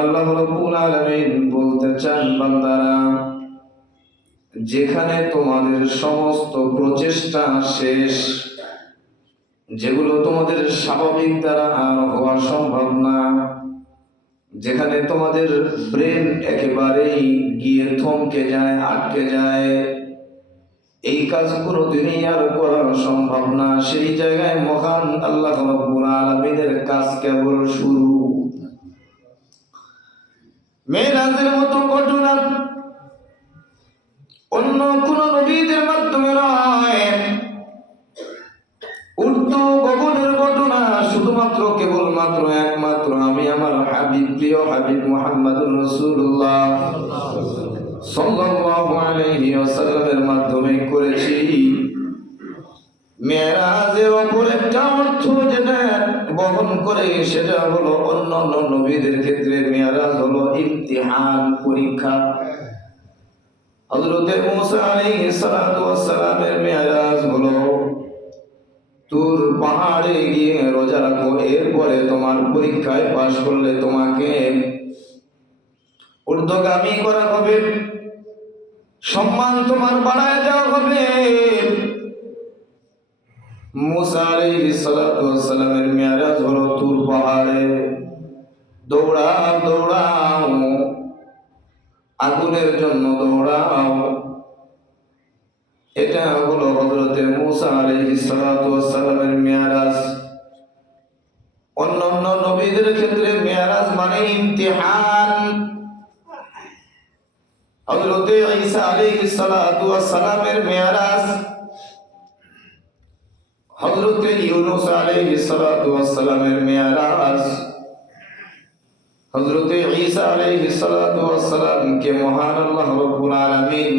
আল্লাহ রাব্বুল আলামিন বলতে চান, বান্দারা, যেখানে তোমাদের সমস্ত প্রচেষ্টা শেষ, যেগুলো তোমাদের স্বাভাবিক দ্বারা আর হওয়া সম্ভব না, যেখানে তোমাদের ব্রেন একেবারেই গিয়ে থমকে যায়, আটকে যায়, এই কাজগুলো তিনি আর করা সম্ভব না, সেই জায়গায় মহান আল্লাহ রাব্বুল আলামিনের কাজ কেবল শুরু। মেরাজের মতো ঘটনা অন্য কোন নবীদের মাধ্যমে নয়, উর্দু গগনের ঘটনা শুধুমাত্র কেবলমাত্র একমাত্র আমি আমার হাবিব, প্রিয় হাবিব মুহাম্মদুর রাসূলুল্লাহ সাল্লাল্লাহু আলাইহি ওয়াসাল্লামের মাধ্যমে করেছি। মেরাজের অপর একটা অর্থ যেটা বহন করে সেটা হলো অন্যান্য নবীদের ক্ষেত্রে মেরাজ হলো ইমতিহান, পরীক্ষা। হযরত মুসা আলাইহিস সালাতু ওয়াস সালামের মেরাজ হলো তুর পাহাড়ে গিয়ে রোজা রাখো, এরপরে তোমার পরীক্ষায় পাশ করলে তোমাকে ঊর্ধ্বগামী করা হবে, সম্মান তোমার বাড়ায় দেওয়া হবে। মুসা আলাইহিস সালাতু ওয়াস সালামের মেরাজ হলো তুর পাহাড়ে দৌড়াও দৌড়াও, আগুনের জন্য দৌড়াও। এটা হলো হযরত মুসা আলাইহিস সালাতু ওয়াস সালামের মেরাজ। অন্যান্য নবীদের ক্ষেত্রে মেরাজ মানে ইমতিহান। হযরত ঈসা আলাইহিস সালাতু ওয়াস সালামের মেরাজ, হযরত ইউনূস আলাইহিস সালাতু ওয়াস সালামের মেরাজ। হযরত ঈসা আলাইহিস সালাতু ওয়াস সালামকে মহান আল্লাহ রাব্বুল আলামিন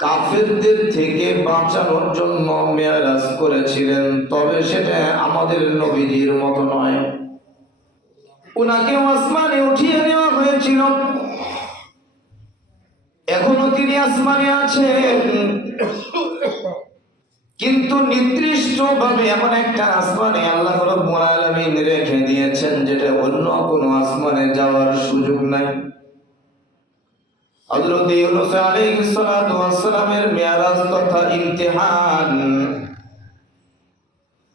কাফেরদের থেকে বাঁচানোর জন্য মেরাজ করেছিলেন, তবে সেটা আমাদের নবীদের মতো নয়। উনাকে আসমানে উঠিয়ে নেওয়া হয়েছিল, এখনো তিনি আসমানে আছেন, কিন্তু নির্দিষ্ট ভাবে এমন একটা আসমানে আল্লাহ রাব্বুল আলামিন রেখে দিয়েছেন যেটা অন্য কোনো আসমানে যাওয়ার সুযোগ নাই। হযরত ইউনূস আলাইহিস সালাতু ওয়াস সালামের মেরাজ তথা ইমতিহান,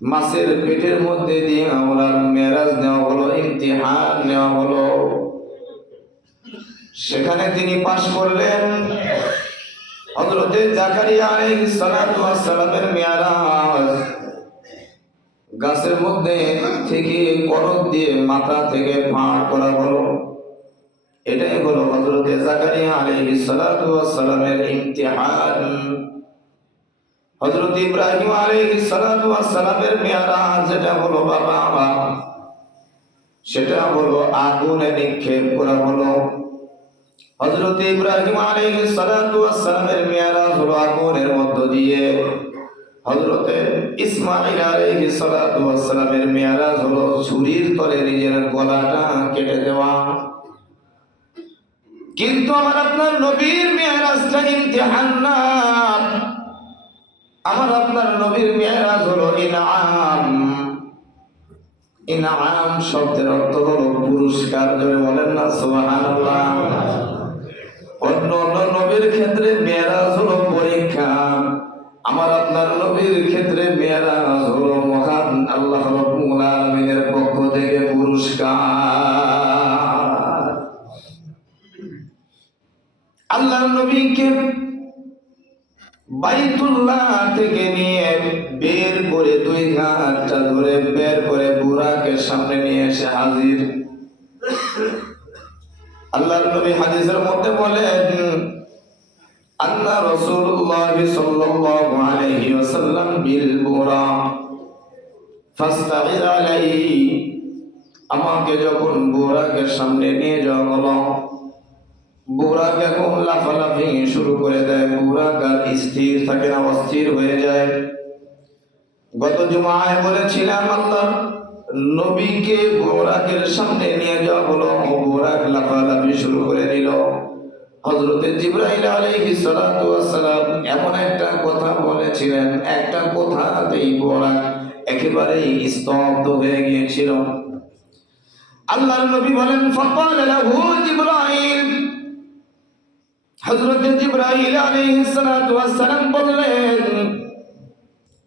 মাছের পেটের মধ্যে দিয়ে ওনার মেরাজ নেওয়া হলো, ইমতিহান নেওয়া হলো। সেখানে তিনি পাশ করলেন। হযরত জাকারিয়া আলাইহিস সালাতু ওয়াস সালামের মেরাজ, গাছের মধ্যে থেকে করদ দিয়ে মাথা থেকে ফাঁক করা হলো। এটাই হলো হযরত জাকারিয়া আলাইহিস সালাতু ওয়াস সালামের ইমতিহান। হযরত ইব্রাহিম আলাইহিস সালাতু ওয়াস সালামের মেরাজ, যেটা হলো বাবা, সেটা হলো আগুনে নিক্ষেপ করা হলো। হযরত ইব্রাহিম আলাইহিস সালাতু ওয়াস সালামের মেরাজ হলো আগুনের মধ্য দিয়ে। হযরত ইসমাঈল আলাইহিস সালাতু ওয়াস সালামের মেরাজ হলো ছুরির তলে নিজের গলাটা কেটে দেওয়া। কিন্তু আমার আপনার নবীর মেরাজটা ইমতিহান না, আমার আপনার নবীর মেরাজ হলো ইনআম। ইনআম শব্দের অর্থ হলো পুরস্কার। জোরে বলেন না সুবহানাল্লাহ। অন্য নবীর ক্ষেত্রে মেরাজ হলো পরীক্ষা, আমার আপনার নবীর ক্ষেত্রে মেরাজ হলো মহান আল্লাহ রাব্বুল আলামিনের পক্ষ থেকে পুরস্কার। আল্লাহর নবীকে বাইতুল্লাহ থেকে নিয়ে বের করে 2 ঘন্টা ধরে বের করে বুরাকে সামনে নিয়ে এসে হাজির। আল্লাহর নবী হাদিসের মধ্যে বলেন, আন্না রাসূলুল্লাহ সাল্লাল্লাহু আলাইহি ওয়াসাল্লাম বিল বুরাক ফাস্তাইয আলাইহি, আমাকে যখন বুরাকের সামনে নিয়ে যাওয়া হলো, বুরাক এখন লাফালাফি শুরু করে দেয়। বুরাক আর স্থির থাকে না, অস্থির হয়ে যায়। গত জুমায় বলেছিলাম আল্লাহ নবীকে বুরাকের সামনে নিয়ে যাওয়া হলো, বুরাক লাফালাফি শুরু করে দিল। হযরত জিবরাইল আলাইহিস সালাতু ওয়াস সালাম এমন একটা কথা বলেছিলেন, একটা কথাতেই বুরাক একেবারেই স্তব্ধ হয়ে গিয়েছিল। আল্লাহর নবী বলেন ফাকাল লাহু জিবরাইল, হযরত জিবরাইল আলাইহিস সালাতু ওয়াস সালাম বললেন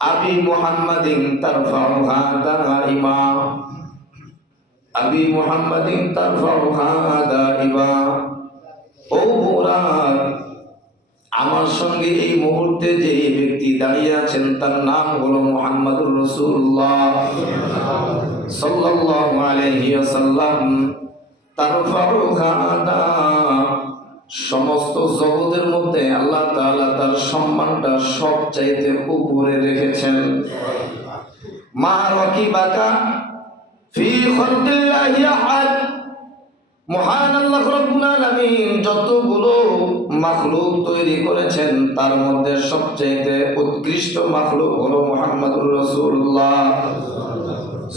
আবি মুহাম্মাদিন তারফাউহা দাইমা, আবি মুহাম্মাদিন তারফাউহা দাইমা। ও বুরাক, আমার সঙ্গে এই মুহূর্তে যে ব্যক্তি দাঁড়িয়ে আছেন তার নাম হলো মুহাম্মদুর রাসূলুল্লাহ সাল্লাল্লাহু আলাইহি ওয়াসাল্লাম। তারফাউহা দা, সমস্ত জগতের মধ্যে আল্লাহ তাআলা তার সম্মানটা সবচাইতে উপরে রেখেছেন। মা রাকিবাকা ফি খালকিল্লাহি আহাদ, মহান আল্লাহ রাব্বুল আলামিন যতগুলো মাখলুক তৈরি করেছেন তার মধ্যে সবচেয়ে উৎকৃষ্ট মাখলুক হলো মুহাম্মদুর রাসূলুল্লাহ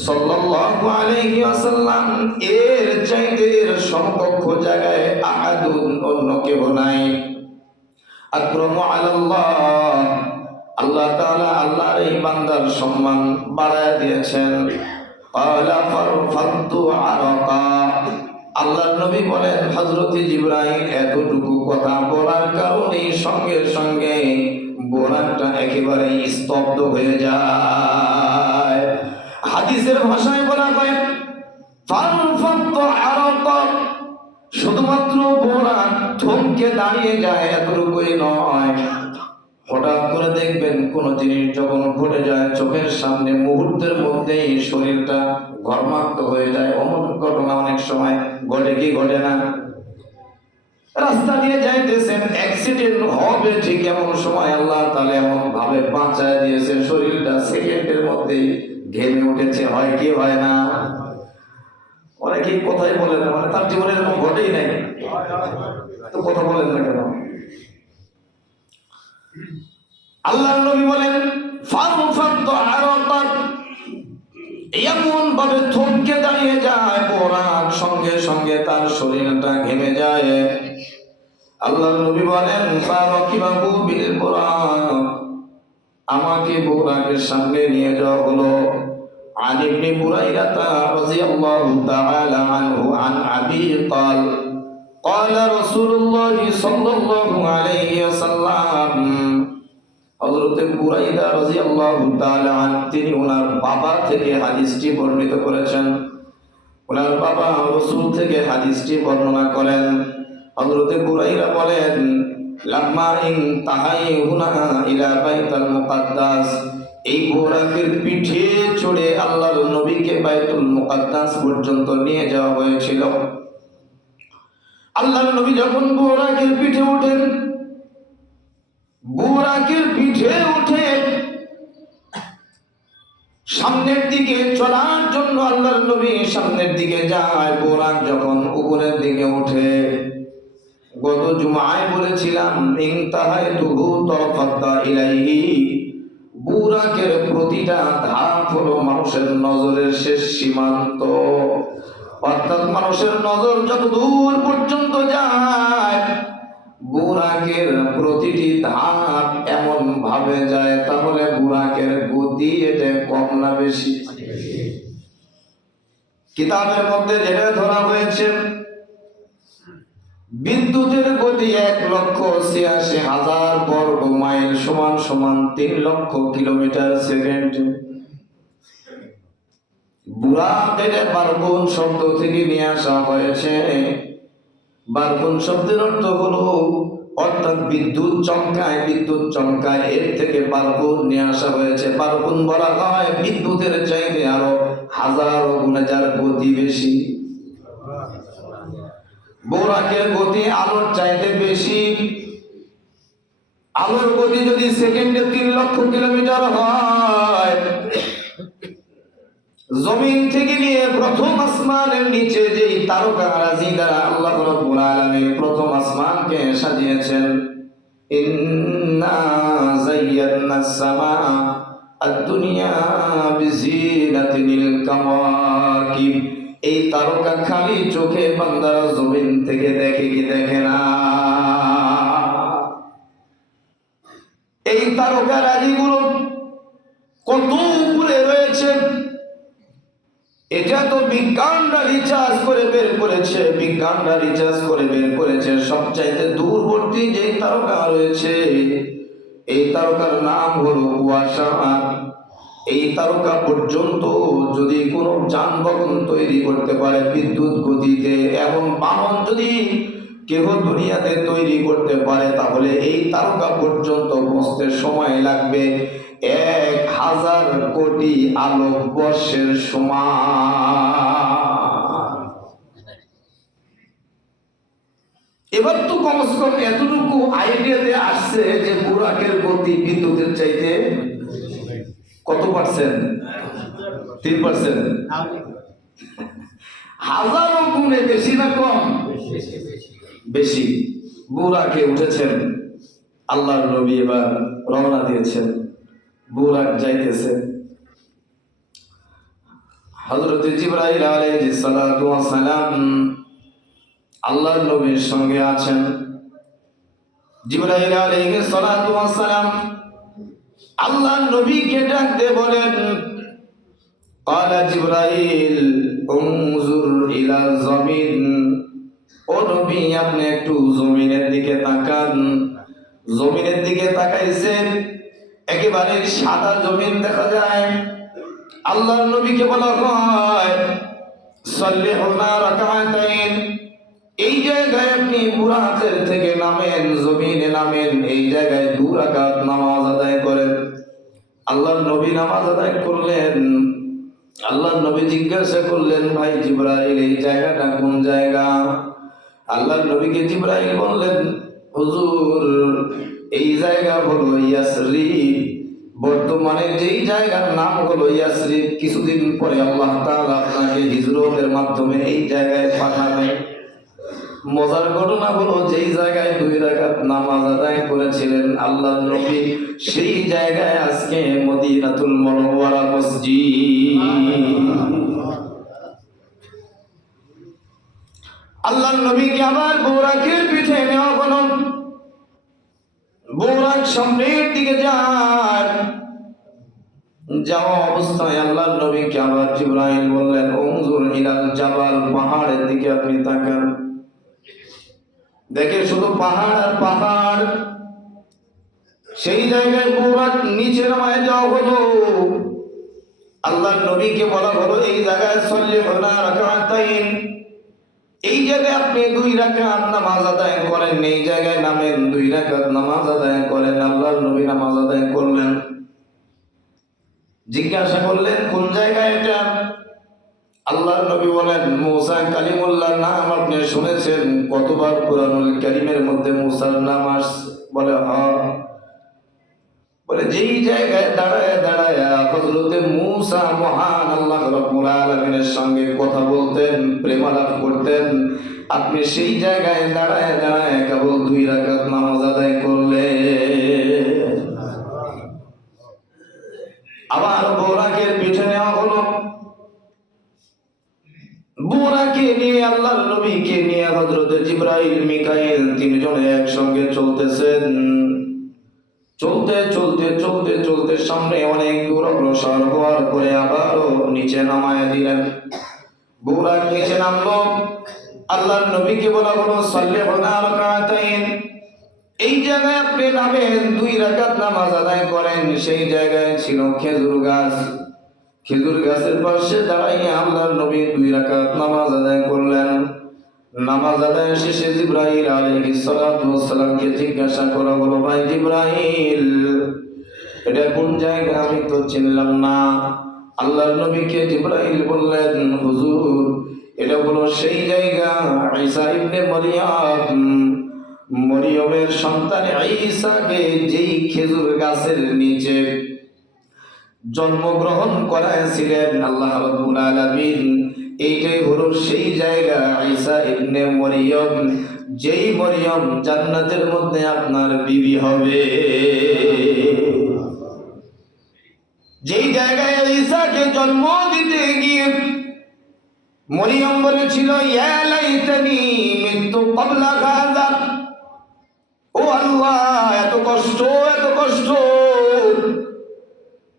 সাল্লাল্লাহু আলাইহি ওয়াসাল্লাম। এর চাইতে এর সমকক্ষ জায়গায় আহাদুন অন্য কেউ নাই। আকরামু আলাল্লাহ, আল্লাহ তাআলা আল্লাহর এই বান্দার সম্মান বাড়ায় দিয়েছেন। ক্বালা ফারফাদতু আরাকা, আল্লাহর নবী বলেন হযরত জিবরাইল এতটুকু কথা বলার কারণে সঙ্গে সঙ্গে বোরাকটা একেবারে স্তব্ধ হয়ে যায়। হাদিসের ভাষায় বলা হয় ফারফাদতু আরাকা, শুধুমাত্র বোরাক থমকে দাঁড়িয়ে যায় এতটুকুই নয়, হঠাৎ করে দেখবেন কোন জিনিস যখন ঘটে যায় চোখের সামনে মুহূর্তের মধ্যেই শরীরটা ঘর্মাক্ত হয়ে যায়। অমন ঘটনা অনেক সময় ঘটে কি ঘটে না? রাস্তা দিয়ে যাইতেছেন, অ্যাক্সিডেন্ট হবে ঠিক এমন সময় আল্লাহ তাআলা এমন ভাবে বাঁচায় দিয়েছে, শরীরটা সেকেন্ডের মধ্যে ঘেমে উঠেছে। হয় কি হয় না? অনেকেই কথাই বলেন না, মানে তার জীবনে এরকম ঘটেই নাই, তো কথা বলেন না কেন? আল্লাহর নবী বলেন ফারফাদতু আরাকা, এমন ভাবে থমকে দাঁড়িয়ে যায় বোরাক, সঙ্গে সঙ্গে তার শরীরটা ঘেমে যায়। আল্লাহর নবী বলেন ফারাকিবাহু বিল বুরাক, আমাকে বোরাকের সামনে নিয়ে যাওয়া হলো। عن ابن بريدة رضي الله تعالى عنه عن أبي قال قال رسول الله صلى الله عليه وسلم, হযরত বুরাইদা রাদিয়াল্লাহু তাআলা আনহু তিনি ওনার বাবা থেকে হাদিসটি বর্ণিত করেছেন। ওনার বাবা রাসূল থেকে হাদিসটি বর্ণনা করেন। হযরত বুরাইদা বলেন লাম্মা ইনতাহাইহুনা ইলা বাইতুল মুকাদ্দাস, এই বোরাকের পিঠে চড়ে আল্লাহর নবীকে বাইতুল মুকাদ্দাস পর্যন্ত নিয়ে যাওয়া হয়েছিল। আল্লাহর নবী যখন বোরাকের পিঠে ওঠেন, বোরাকের পিঠে উঠে সামনের দিকে চলার জন্য আল্লাহর নবী সামনের দিকে যায়। বোরাক যখন উপরের দিকে ওঠে, গত জুমায় বলেছিলাম ইনতাহাইতুহু তারাফাদা ইলাইহি, বুরাকের প্রতিটা ধাপ হলো মানুষের নজরের শেষ সীমান্ত, অর্থাৎ মানুষের নজর যত দূর পর্যন্ত যায় বুরাকের প্রতিটি ধাপ এমন ভাবে যায়, তাহলে বুরাকের গতি এটা কম না বেশি? কিতাবের মধ্যে যেটা ধরা হয়েছে বিদ্যুতের গতি 1,86,000 বর্গ মাইল সমান সমান 3 লক্ষ কিলোমিটার সেকেন্ড। বুরাক এটা বারগুন শব্দ থেকে নিয়ে আসা হয়েছে। বারগুন শব্দের অর্থ হলো অর্থাৎ বিদ্যুৎ চমকায়, বিদ্যুৎ চমকায়, এর থেকে বারগুন নিয়ে আসা হয়েছে। বারগুন বলা হয় বিদ্যুতের চাইতে আরো হাজারো গুণ যার গতি বেশি। বোরাকের গতি আলোর চাইতে বেশি। আলোর গতি যদি সেকেন্ডে 3 লক্ষ কিলোমিটার হয়, জমিন থেকে নিয়ে প্রথম আসমানের নিচে যেই তারকারাজি দ্বারা আল্লাহ রাব্বুল আলামিন প্রথম আসমানকে সাজিয়েছেন, ইন্না যায়্যানাস সামা আদ-দুনিয়া বিজিনাতিল কাওয়াকিব, এই তারকা খালি চোখে বান্দারা জমিন থেকে দেখে কি দেখে না। এই তারকারাজিগুলো কত উপরে রয়েছে এটা তো বিজ্ঞানরা রিচার্জ করে বের করেছে সবচাইতে দূরবর্তী যে তারকা রয়েছে, এই তারকার নাম হলো কুয়াশা। এই তারকা পর্যন্ত যদি কোনো যানবাহন তৈরি করতে পারে বিদ্যুৎ গতিতে, এমন বাহন যদি কেহ দুনিয়াতে তৈরি করতে পারে, তাহলে এই তারকা পর্যন্ত পৌঁছতে সময় লাগবে 1000 কোটি আলোকবর্ষের সমান। এবার তো কমসে কম এতটুকু আইডিয়াতে আসছে যে বুরাকের গতি বিদ্যুতের চাইতে কত পার্সেন্ট? 3%। হাজারো গুণে বেশি না কম? বেশি। বুরাকে উঠেছেন আল্লাহর নবী, এবার রওনা দিয়েছেন, বুরাক যাইতেছে। হযরত জিবরাইল আলাইহিস সালাতু ওয়াস সালাম আল্লাহর নবীর সঙ্গে আছেন। জিবরাইল আলাইহিস সালাতু ওয়াস সালাম আল্লাহর নবীকে ডাক দিয়ে বলেন, ক্বালা জিবরাইল উনজুর ইলা জমিন, ও নবী আপনি একটু জমিনের দিকে তাকান। জমিনের দিকে তাকাইছেন, একেবারে সাদা জমিন দেখা যায়। আল্লাহর নবীকে বলা হয় সাল্লিহুনা রাকাতাইন, এই জায়গায় আপনি বুরাকের থেকে নামেন, জমিনে নামেন, এই জায়গায় 2 রাকাত নামাজ আদায় করেন। আল্লাহর নবী নামাজ আদায় করলেন। আল্লাহর নবী জিজ্ঞাসা করলেন, ভাই জিবরাইল এই জায়গাটা কোন জায়গা? আল্লাহর নবীকে জিবরাইল বললেন, হুজুর এই জায়গা হলো ইয়াসরিব। বর্তমানে যেই জায়গার নাম হলো ইয়াসরিব, কিছুদিন পরে আল্লাহ তাআলা আপনাকে হিজরতের মাধ্যমে এই জায়গায় পাঠাবে। মজার ঘটনা হলো যেই জায়গায় 2 রাকাত নামাজ আদায় করেছিলেন আল্লাহর নবী, সেই জায়গায় আজকে মদিনাতুল মুনাওয়ারা মসজিদ। আল্লাহর নবীকে আবার বুরাকের পিঠে নেওয়া হলো। বুরাক সামনের দিকে যায়, যাওয়া অবস্থায় আল্লাহর নবীকে আবার জিবরাইল বললেন, উনজুর ইলাল জাবাল, পাহাড়ের দিকে আপনি তাকান। দেখে শুধু পাহাড় আর পাহাড়। সেই জায়গায় বুরাক নিচে নামায় যাওয়া হলো। আল্লাহর নবীকে বলা হলো, এই জায়গায় সাল্লিহুনা রাকাতাইন, এই জায়গায় আপনি 2 রাকাত নামাজ আদায় করেন। এই জায়গায় নামেন, 2 রাকাত নামাজ আদায় করেন। আল্লাহর নবী নামাজ আদায় করলেন। জিজ্ঞাসা করলেন, কোন জায়গায় এটা? আল্লাহর নবী বলেন, মুসা কালিমুল্লাহর নাম আপনি শুনেছেন? কতবার কুরআনুল কারীমের মধ্যে মুসার নাম আসছে? বলে হ্যাঁ। বলে যেই জায়গায় দাঁড়ায় দাঁড়ায় হযরতে মুসা মহান আল্লাহ রাব্বুল আলামিনের সঙ্গে কথা বলতেন, প্রেমালাপ করতেন, আপনি সেই জায়গায় দাঁড়ায় দাঁড়ায় কেবল 2 রাকাত নামাজ আদায় করলেন। আবার বুরাকের পিঠে নেওয়া হলো। বুরাকে নিয়ে আল্লাহর নবীকে নিয়ে হযরতে জিবরাইল মিকাইল 3 জনে একসঙ্গে চলতেছেন। চলতে চলতে চলতে চলতে সামনে অনেক দূর অগ্রসর হওয়ার পরে আবারও নিচে নামায় দিলেন। বুরাক নিচে নামলো। আল্লাহর নবীকে বলা হলো, সাল্লিহুনা রাকাতাইন, এই জায়গায় আপনি নামেন, 2 রাকাত নামাজ আদায় করেন। সেই জায়গায় ছিল খেজুর গাছ। খেজুর গাছের পাশে দাঁড়াইয়া আল্লাহর নবী 2 রাকাত নামাজ আদায় করলেন। নামাজ আদায় শেষে জিবরাইল আলাইহিস সালাতু ওয়াস সালামকে জিজ্ঞাসা করা হলো, ভাই জিবরাইল এটা কোন জায়গা? আমি তো চিনলাম না। আল্লাহর নবীকে জিবরাইল বললেন, হুজুর এটা হলো সেই জায়গা ঈসা ইবনে মারইয়াম, মরিয়মের সন্তান ঈসাকে যেই খেজুর গাছের নিচে জন্মগ্রহণ করাইছিলেন আল্লাহ রাব্বুল আলামিন, এইটাই হলো সেই জায়গা ঈসা ইবনে মরিয়ম, যেই মরিয়ম জান্নাতের মধ্যে আপনার বিবি হবে। যেই জায়গায় ঈসাকে জন্ম দিতে গিয়ে মরিয়ম বলেছিল, ইয়া লাইতানি মিতু ক্বাবলা হাযা, ও আল্লাহ এত কষ্ট, এত কষ্ট,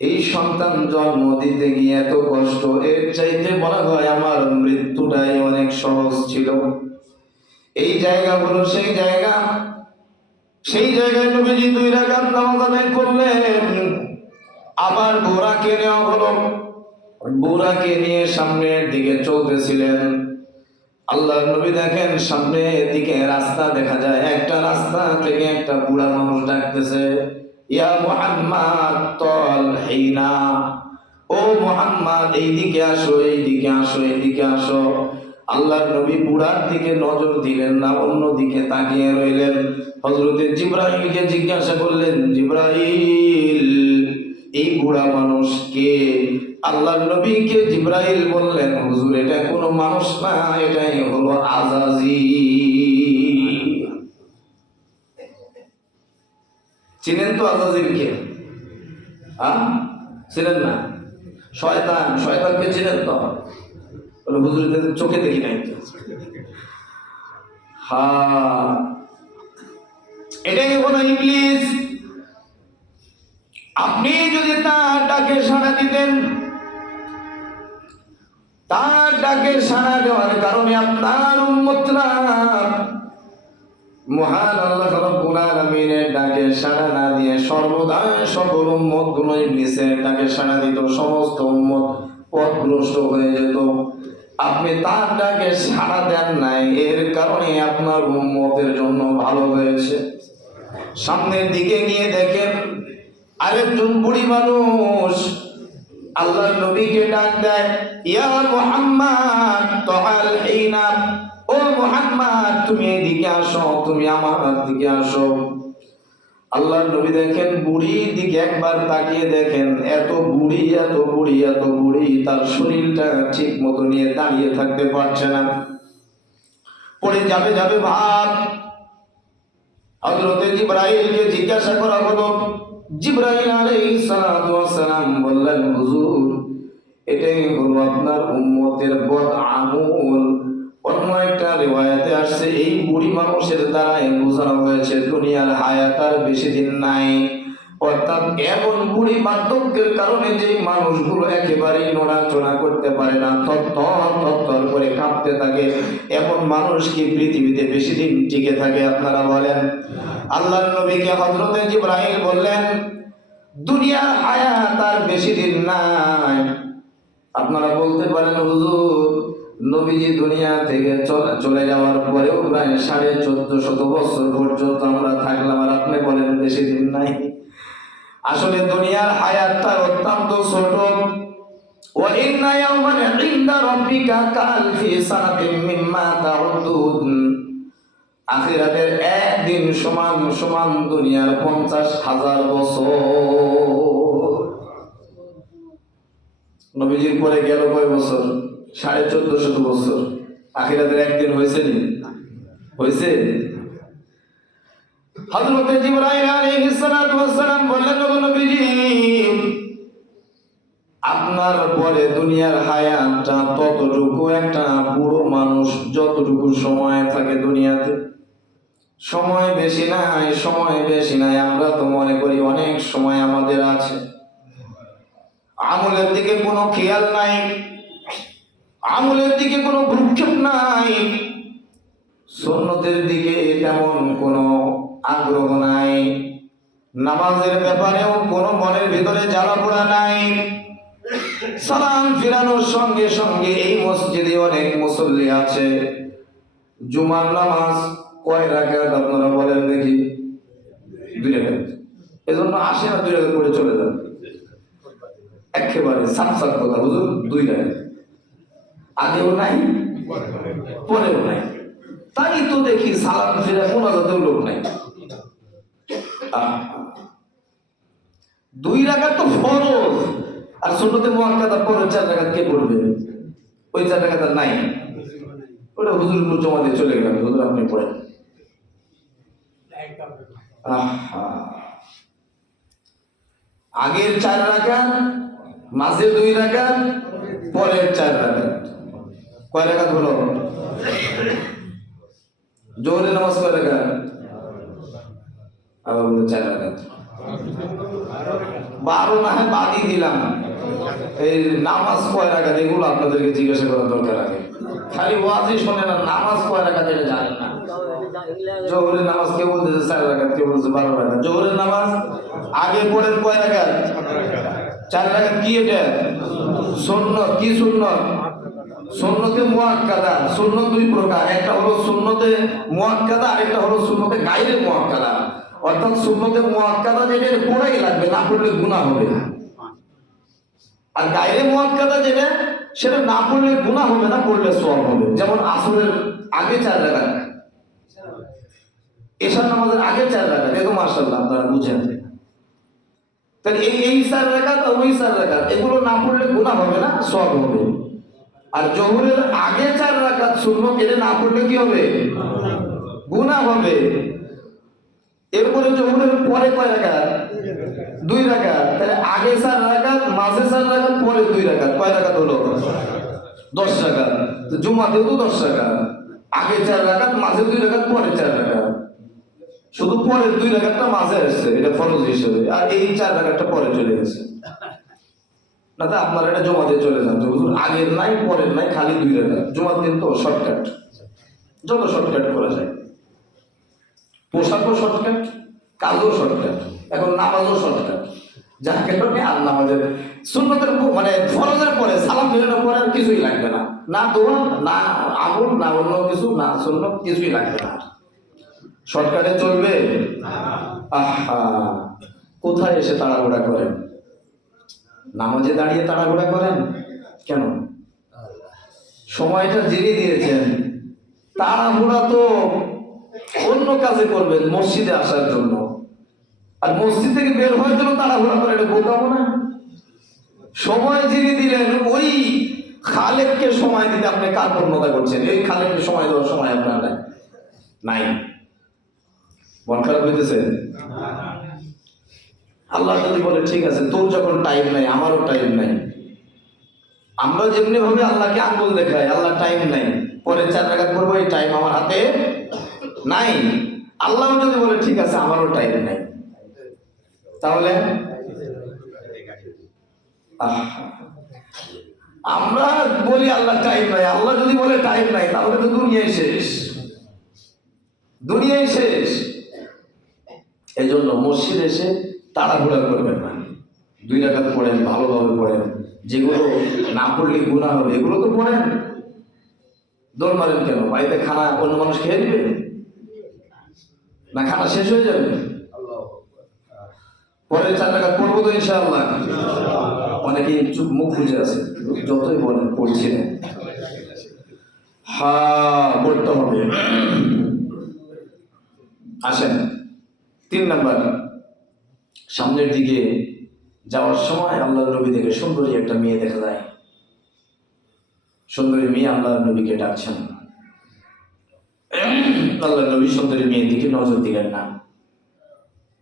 এই সন্তান জন্ম দিতে গিয়ে এত কষ্ট, এর চাইতে বলা হয় আমার মৃত্যুটাই অনেক সহজ ছিল। এই জায়গা হলো সেই জায়গা, সেই জায়গায় নবীজি 2 রাকাত নামাজ আদায় করলেন। আবার বুরাকে নেওয়া হলো, বুরাকে নিয়ে সামনের দিকে চলতেছিলেন। আল্লাহর নবী দেখেন সামনের দিকে রাস্তা দেখা যায়, একটা রাস্তা থেকে একটা বুড়া মানুষ ডাকতেছে, ইয়া মুহাম্মদ তল হিনা, ও মুহাম্মদ এইদিকে আসো, এইদিকে আসো, এইদিকে আসো। আল্লাহর নবী বুড়ার দিকে নজর দিলেন না, অন্য দিকে তাকিয়ে রইলেন। হযরতে জিবরাইলকে জিজ্ঞাসা করলেন, জিবরাইল এই বুড়া মানুষ কে? আল্লাহর নবীকে জিবরাইল বললেন, হুজুর এটা কোনো মানুষ না, এটাই হলো আযাজিল। চিনেন তো আযাজিল কে? চিনেন না? শয়তান, শয়তানকে চিনেন তো? বলে হুজুর চোখে দেখি নাই তো। হ্যাঁ, এটাই হলো ইবলিস। আপনি যদি তার ডাকে সাড়া দিতেন, তার ডাকে সাড়া দেওয়ার কারণে আপনার উম্মতরা মহান আল্লাহ রাব্বুল আলামিনের ডাকে সাড়া না দিয়ে সর্বদা সকল উম্মতগুলো ইবলিসের ডাকে সাড়া দিত, সমস্ত উম্মত পথভ্রষ্ট হয়ে যেত। আপনি তার ডাকে সাড়া দেন নাই, এর কারণে আপনার উম্মতের জন্য ভালো হয়েছে। সামনের দিকে গিয়ে দেখেন আরেকজন বুড়ি মানুষ আল্লাহর নবীকে ডাক দেয়, ইয়া মুহাম্মদ তাআল হিনা, ও মুহাম্মদ তুমি এদিকে আসো, তুমি আমার দিকে আসো। আল্লাহর নবী দেখেন বুড়ির দিকে একবার তাকিয়ে দেখেন, এত বুড়ি, এত বুড়ি, এত বুড়ি, তার শরীরটা ঠিক মতো নিয়ে দাঁড়িয়ে থাকতে পারছে না, পড়ে যাবে যাবে ভাব। হযরতে জিবরাইলকে জিজ্ঞাসা করা হলো, জিবরাইল আলাইহিস সালাতু ওয়াস সালাম বললেন, হুজুর এটাই হলো আপনার উম্মতের বদ আমল। অন্য একটা রিওয়ায়াতে আসছে এই বুড়ি মানুষের দ্বারাই বোঝানো হয়েছে দুনিয়ার হায়াত আর বেশি দিন নাই। অর্থাৎ এমন বুড়ি বার্ধক্যের কারণে যে মানুষগুলো একেবারেই নড়াচড়া করতে পারে না, থরথর করে কাঁপতে থাকে, এমন মানুষ কি পৃথিবীতে বেশি দিন টিকে থাকে? আপনারা বলেন। আল্লাহর নবীকে হযরতে জিবরাইল বললেন, দুনিয়ার হায়াত আর বেশি দিন নাই। আপনারা বলতে পারেন, হুজুর নবীজি দুনিয়া থেকে চলে যাওয়ার পরেও প্রায় 1450 বছর পর্যন্ত আমরা থাকলাম, আর আপনি বলেন বেশি দিন নাই। আসলে দুনিয়ার হায়াতটা অত্যন্ত ছোট। ওয়া ইন্না ইয়াওমান ইনদা রাব্বিকা কালফি সানাতিন মিম্মা তাউদ্দুন, আখিরাতের একদিন সমান সমান দুনিয়ার 50,000 বছর। নবীজির পরে গেল কয় বছর? 1450 বছর। আখিরাতের একদিন হয়েছে নি? হয়েছে? হযরতে জিবরাইল আলাইহিস সালাতু ওয়াস সালাম বললেন, নবীজি আপনার পরে দুনিয়ার হায়াতটা ততটুকু একটা বুড়ো মানুষ যতটুকু সময় থাকে দুনিয়াতে, সময় বেশি নাই, সময় বেশি নাই। আমরা তো মনে করি অনেক সময় আমাদের আছে, আমলের দিকে কোনো খেয়াল নাই, আমলের দিকে কোনো ভ্রুক্ষেপ নাই, সুন্নতের দিকে তেমন কোনো আগ্রহ নাই, নামাজের ব্যাপারেও কোনো মনের ভিতরে জ্বালাপোড়া নাই। সালাম ফিরানোর সঙ্গে সঙ্গে এই মসজিদে অনেক মুসল্লি আছে, জুমার নামাজ কয় রাকাত আপনারা বলেন দেখি? 2 রাকাত। এজন্য আসে না 2 রাকাত পড়ে চলে যান, একেবারে সাফ সাফ কথা, হুজুর 2 রাকাত, আগেও নাই পরেও নাই। তাই তো দেখি সালাম ফিরে মোনাজাতেও লোক নাই। 2 রাকাত তো ফরজ, আর সুন্নতে মুআক্কাদা পরে 4 রাকাত কে পড়বে? ওই 4 রাকাত নাই, ওটা হুজুর জমা দিয়ে চলে গেলাম, হুজুর আপনি পড়েন। আগের 4 রাকাত, মাঝে 2 রাকাত, পরের 4 রাকাত, কয় রাকাত হলো? জোহরের নামাজ কয় রাকাত? আবার বলে 4 রাকাত। 12 না হয় বাদই দিলাম, এই নামাজ কয় রাকাত এগুলো আপনাদেরকে জিজ্ঞাসা করার দরকার আছে। খালি ওয়াজই শোনেন আর নামাজ কয় রাকাত এটা জানেন না। জোহরের নামাজ কেউ বলতেছে 4 রাকাত, কেউ বলছে 12 রাকাত। জোহরের নামাজ আগে পড়েন কয় রাকাত? 4 রাকাত। কি এটা? সুন্নত। কি সুন্নত? সুন্নতে মুআক্কাদা। সুন্নত দুই প্রকার, একটা হলো সুন্নতে মুআক্কাদা, আরেকটা হলো সুন্নতে গায়রে মুআক্কাদা। অর্থাৎ সুন্নতে মুআক্কাদা যেটা পড়াই লাগবে, না পড়লে গুনাহ হবে না। আর গায়রে মুআক্কাদা যেটা, সেটা না পড়লে গুনাহ হবে না, পড়লে সওয়াব হবে। যেমন আসরের আগে 4 রাকাত, এশার নামাজের আগে 4 রাকাত, এতো মাশাআল্লাহ আপনারা বুঝেন। তাহলে এই 4 রাকাত আর ওই 4 রাকাত এগুলো না পড়লে গুনাহ হবে না, সওয়াব হবে। আর জোহরের আগে 4 রাকাত সুন্নত, এটা না পড়লে কি হবে? গুনাহ হবে। এরপরে জোহরের পরে কয় রাকাত? 2 রাকাত। তাহলে আগে 4 রাকাত, মাঝে 4 রাকাত, পরে 2 রাকাত, কয় রাকাত হলো? 10 রাকাত। তো জুমাতেও তো 10 রাকাত, আগে 4 রাকাত, মাঝে 2 রাকাত, পরে 4 রাকাত। শুধু পরের 2 রাকাতটা মাঝে আসছে, এটা ফরজ হিসেবে, আর এই 4 রাকাতটা পরে চলে গেছে। না তো আপনারা এটা জমাতে চলে যান, আগের নাই পরের নাই, খালি 2 রাকাত। জমার দিন তো শর্টকাট, যত শর্টকাট করা যায়। পোশাকও শর্টকাট, কাজও শর্টকাট, এখন নামাজও শর্টকাট। যার কারণে আর নামাজের সুন্নতের মানে ফরজের পরে সালাম ফেরানোর পরে আর কিছুই লাগবে না, না দোয়া, না আমল, না অন্য কিছু, না সুন্নত, কিছুই লাগবে না। শর্টকাটে চলবে? আহা, কোথায় এসে তাড়াহুড়া করেন? নামাজে দাঁড়িয়ে তাড়াহুড়া করেন কেন? সময়টা জেনে দিয়েছেন, তাড়াহুড়া তো অন্য কাজে করবেন, মসজিদে আসার জন্য। আর মসজিদ থেকে বের হওয়ার জন্য তাড়াহুড়া করে, এটা বোকাবো না? সময় জেনে দিলেন, ওই খালেককে সময় দিতে আপনি কার পূর্ণতা করছেন? এই খালেককে সময় দেওয়ার সময় আপনার নাই। মন খারাপ হইতেছে? আল্লাহ যদি বলে ঠিক আছে, তোর যখন টাইম নাই, আমারও টাইম নাই। আমরা যেমনি ভাবে আল্লাহকে আঙ্গুল দেখাই, আল্লাহ টাইম নাই, পরে 4 রাকাত করবো, এই টাইম আমার হাতে নাই। আল্লাহ যদি বলে ঠিক আছে, আমারও টাইম নাই, তাহলে আমরা বলি আল্লাহ টাইম নাই, আল্লাহ যদি বলে টাইম নাই, তাহলে তো দুনিয়ায় শেষ, দুনিয়ায় শেষ। এই জন্য মসজিদ এসে তাড়াহুড়া করবেন না। 2 রাকাত পড়েন, ভালোভাবে পড়েন। যেগুলো না পড়লে গুনাহ হবে এগুলো তো পড়েন। দৌড় মারেন কেন? বাড়িতে খানা অন্য মানুষ খেয়ে দিবে না, খানা শেষ হয়ে যাবে। পরে 4 রাকাত পড়বো তো ইনশাআল্লাহ। অনেকেই চুপ মুখ বুঝে আছে, যতই বলেন পড়ছি না। হ্যাঁ, পড়তে হবে। আসেন 3 নাম্বার, সামনের দিকে যাওয়ার সময় আল্লাহর নবী থেকে সুন্দরী একটা মেয়ে দেখা যায়। সুন্দরী মেয়ে আল্লাহর নবীকে ডাকছেন। আল্লাহর নবী সুন্দরী মেয়ের দিকে নজর দিলেন না,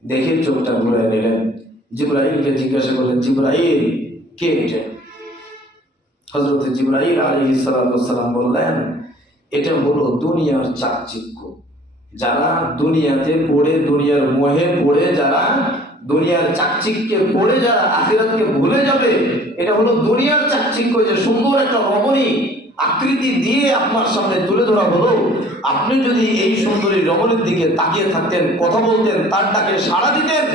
দেখে চোখটা ঘুরে নিলেন। জিবরাইলকে জিজ্ঞাসা করলেন, জিবরাইল কে এটা? হযরত জিবরাইল আলাইহিস সালাতু ওয়াস সালাম বললেন, এটা হলো দুনিয়ার চাকচিক্য। যারা দুনিয়াতে পড়ে, দুনিয়ার মোহে পড়ে, যারা দুনিয়ার চাকচিক্যে পড়ে যারা আখিরাতকে ভুলে যাবে, এটা হলো দুনিয়ার চাকচিক্য। যে সুন্দর একটা রমণী আকৃতি দিয়ে আপনার সামনে তুলে ধরা হলো, আপনি যদি এই সুন্দরী রমণীর দিকে তাকিয়ে থাকতেন, কথা বলতেন, তার ডাকে সাড়া দিতেন,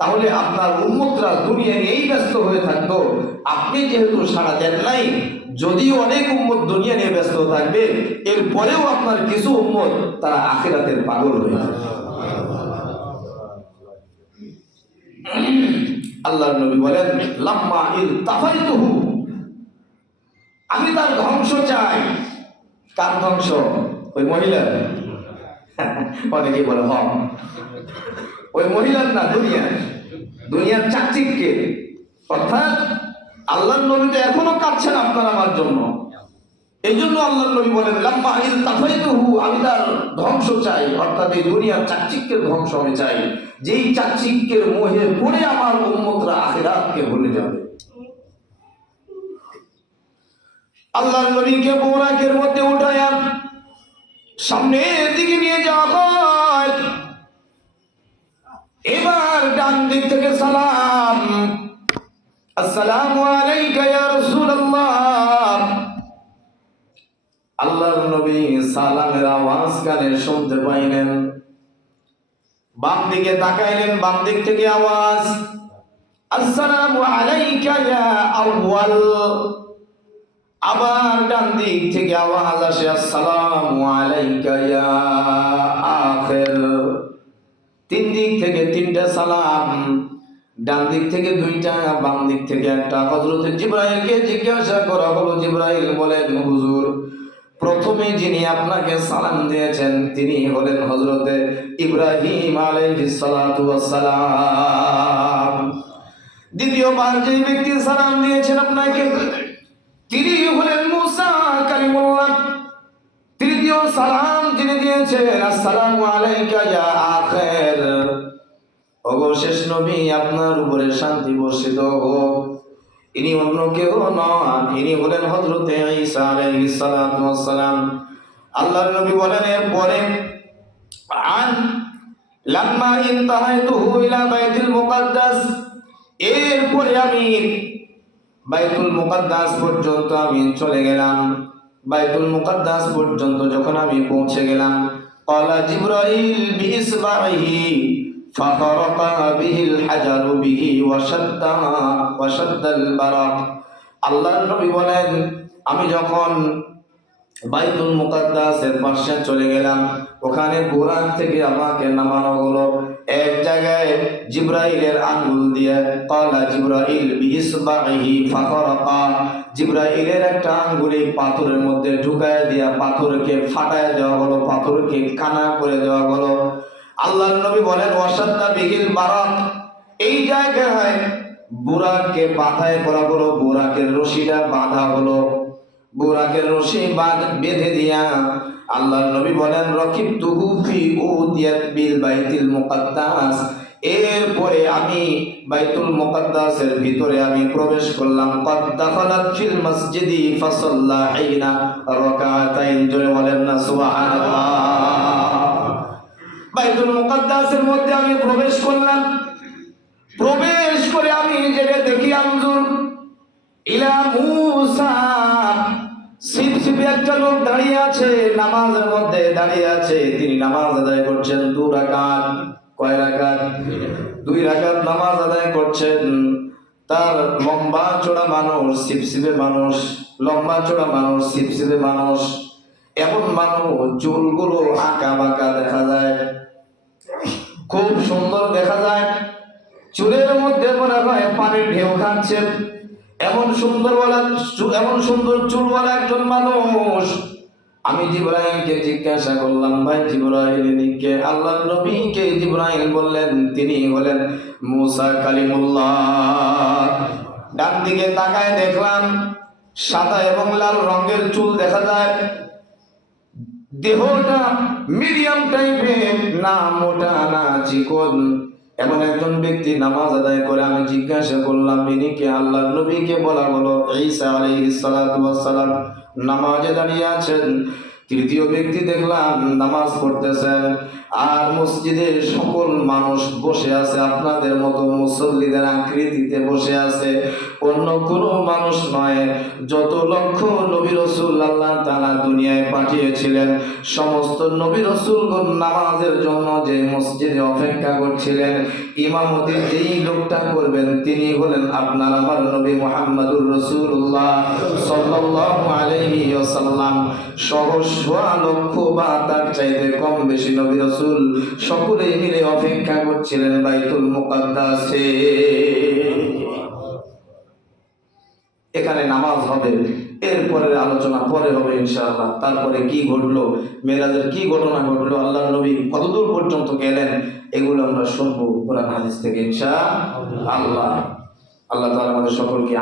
তাহলে আপনার উম্মতরা দুনিয়া নিয়েই ব্যস্ত হয়ে থাকতো। আপনি যেহেতু সাড়া দেন নাই, যদিও অনেক উম্মত দুনিয়া নিয়ে ব্যস্ত থাকবে, এরপরেও আপনার কিছু উম্মত তারা আখিরাতের পাগল হয়ে যাবে। আল্লাহর নবী বলেন, লাম্মা ইলতাফাইতুহু, আমি তার ধ্বংস চাই। কার ধ্বংস? ওই মহিলা? অনেকেই বলে হ, ওই মহিলার না, দুনিয়ার, দুনিয়ার চাকচিক্যে। অর্থাৎ আল্লাহর নবী তো এখনো কাঁদছেন আপনার আমার জন্য। এই জন্য আল্লাহর নবী বলেন, লাম্মা ইলতাফাইতুহু, আমি তার ধ্বংস চাই। অর্থাৎ এই দুনিয়ার চাকচিক্যের ধ্বংস আমি চাই, যেই চাকচিক্যের মোহে পড়ে আমার উম্মতরা আখিরাতকে ভুলে যাবে। আল্লাহর নবীকে বোরাকের মধ্যে উঠায়া সামনের দিকে নিয়ে যাওয়া হয়। এবার ডান দিক থেকে সালাম, আসসালামু আলাইকা ইয়া রাসূলুল্লাহ। আল্লাহর নবী সালামের আওয়াজ কানে শুনতে পাইলেন, বাম দিকে তাকাইলেন, বাম দিক থেকে আওয়াজ আসসালামু আলাইকা ইয়া আউয়াল। আবার ডান দিক থেকে আওয়াজ আসে আসসালামু আলাইকা ইয়া আখির। তিন দিক থেকে তিনটা সালাম, ডান দিক থেকে দুইটা, বাম দিক থেকে একটা। হযরত জিবরাইলকে জিজ্ঞাসা করা হলো, জিবরাইল বলেন হুজুর, প্রথমে যিনি আপনাকে সালাম দিয়েছেন তিনি হলেন হযরতে ইব্রাহিম আলাইহিস সালাতু ওয়াস সালাম। দ্বিতীয়বার যে ব্যক্তি সালাম দিয়েছেন আপনাকে তিনি হলেন মুসা কালিমুল্লাহ। তৃতীয় সালাম যিনি দিয়েছেন আসসালামু আলাইকা ইয়া আখির, ওগো শেষ নবী আপনার উপরে শান্তি বর্ষিত হোক, ইনি অন্য কেউ নন, ইনি হলেন হযরতে ঈসা আলাইহিস সালাতু ওয়াস সালাম। আল্লাহর নবী বলেন এরপরে আন লাম্মা ইনতাহাইতুহু ইলা বাইতুল মুকাদ্দাস, এরপরে আমি বাইতুল মুকাদ্দাস পর্যন্ত আমি চলে গেলাম। বাইতুল মুকাদ্দাস পর্যন্ত যখন আমি পৌঁছে গেলাম, ক্বালা জিবরাইল বিইসবাইহি ফাফারাকা বিহিল হাজারু বিহি ওয়াশাদ্দাল বারাক। আল্লাহর নবী বলেন আমি যখন বাইতুল মুকাদ্দাসের পাশে চলে গেলাম, ওখানে বুরাক থেকে আমাকে নামানো হলো। এক জায়গায় জিবরাইলের আঙ্গুল দিয়ে ক্বালা জিবরাইল বিইসবাইহি ফাফারাকা, জিবরাইলের একটা আঙ্গুলি পাথরের মধ্যে ঢুকায় দিয়া পাথরকে ফাটায় দেওয়া হলো, পাথরকে কানা করে দেওয়া হলো। আল্লাহর নবী বলেন ওয়াশাদ্দা বিহিল বারাক, এই জায়গায় বুরাককে বাঁধায় করা হলো, বুরাকের রশিটা বাঁধা হলো। বুরাকের রশি বেঁধে দিয়া আল্লাহর নবী বলেন রাকিবতুহু ফি উদিয়াত বিল বাইতুল মুকাদ্দাস, এরপরে আমি বাইতুল মুকাদ্দাসের ভিতরে আমি প্রবেশ করলাম। ক্বাদ দাখালাত ফিল মসজিদি ফাসাল্লা হিনা রাকাতাইন, জোরে বলেন না সুবহানাল্লাহ। বাইতুল মুকাদ্দাসের মধ্যে আমি প্রবেশ করলাম, প্রবেশ করে আমি যেটা দেখি আনজুর ইলা মুসা, সিপসিপে একটা লোক দাঁড়িয়ে আছে, নামাজের মধ্যে দাঁড়িয়ে আছে। তিনি নামাজ আদায় করছেন 2 রাকাত। কয় রাকাত? 2 রাকাত নামাজ আদায় করছেন। তার লম্বা চড়া মানুষ, সিপসিপে মানুষ, লম্বা চড়া মানুষ, সিপসিপে মানুষ, এমন মানুষ চুলগুলো আঁকা বাঁকা দেখা যায়, খুব সুন্দর দেখা যায়। চুলের মধ্যে মনে হয় পানির ঢেউ খাচ্ছে, এমন সুন্দর চুলওয়ালা একজন মানুষ। আমি জিবরাইলকে জিজ্ঞাসা করলাম, ভাই জিবরাইল কে? আল্লাহর নবীকে জিবরাইল বললেন তিনি হলেন মুসা কালিমুল্লাহ। ডান দিকে তাকায় দেখলাম সাদা এবং লাল রঙের চুল দেখা যায়, দেহটা মিডিয়াম টাইপের, না মোটা না চিকন, এমন একজন ব্যক্তি নামাজ আদায় করে। আমি জিজ্ঞাসা করলাম ইনি কে? আল্লাহর নবীকে বলা হলো ঈসা আলাইহিস সালাতু ওয়াস সালাম নামাজে দাঁড়িয়ে আছেন। তৃতীয় ব্যক্তি দেখলাম নামাজ পড়তেছেন, আর মসজিদে সকল মানুষ বসে আছে, আপনাদের মতো মুসল্লিদের আকৃতিতে বসে আছে, অন্য কোনো মানুষ নয়। যত লক্ষ নবী রাসূল আল্লাহ তাআলা দুনিয়ায় পাঠিয়েছিলেন, সমস্ত নবী রাসূলগণ নামাজের জন্য যে মসজিদে অপেক্ষা করছিলেন, ইমামতি যেই লোকটা করবেন তিনি হলেন আপনার আমার নবী মুহাম্মদুর রাসূলুল্লাহ সাল্লাল্লাহু আলাইহি ওয়াসাল্লাম। সহস্র লক্ষ বা তার চাইতে কম বেশি নবী রাসূল সকলেই মিলে অপেক্ষা করছিলেন বাইতুল মুকাদ্দাসে। এখানে নামাজ হবে, এরপরের আলোচনা পরে হবে ইনশাআল্লাহ। তারপরে কি ঘটলো, মেরাজের কি ঘটনা ঘটলো, আল্লাহর নবী কতদূর পর্যন্ত গেলেন, এগুলো আমরা শুনবো কোরআন হাদিস থেকে ইনশাআল্লাহ। আল্লাহ তাআলা আমাদের সকলকে